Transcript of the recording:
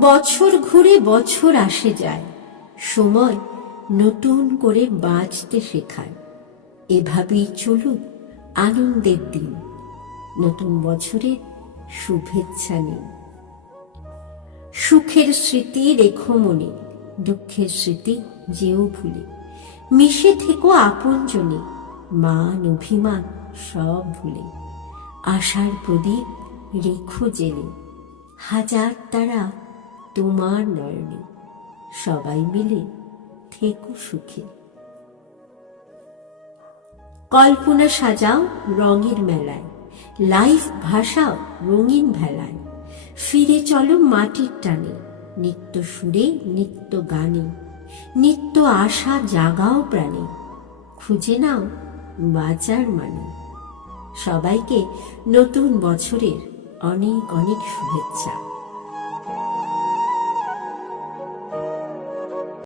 বছর ঘুরে বছর আসে যায়। সময় নতুন করে বাঁচতে শেখায়। এভাবেই চলুক আনন্দের দিন। নতুন বছরের শুভেচ্ছা নিন। সুখের স্মৃতি রেখো মনে, দুঃখের স্মৃতি যেও ভুলে। মিশে থেকো আপনজনে মান অভিমান সব ভুলে। আশার প্রদীপ রেখো জেলে হাজার তারা তোমার নয়নে সবাই মিলে থেকো সুখে। কল্পনা সাজাও রঙের মেলায়, লাইফ ভাষাও রঙিন ভেলায়। ফিরে চলো মাটির টানে, নিত্য সুরে, নিত্য গানে, নিত্য আশা জাগাও প্রাণে। খুঁজে নাও বাজার মানে। সবাইকে নতুন বছরের অনেক অনেক শুভেচ্ছা।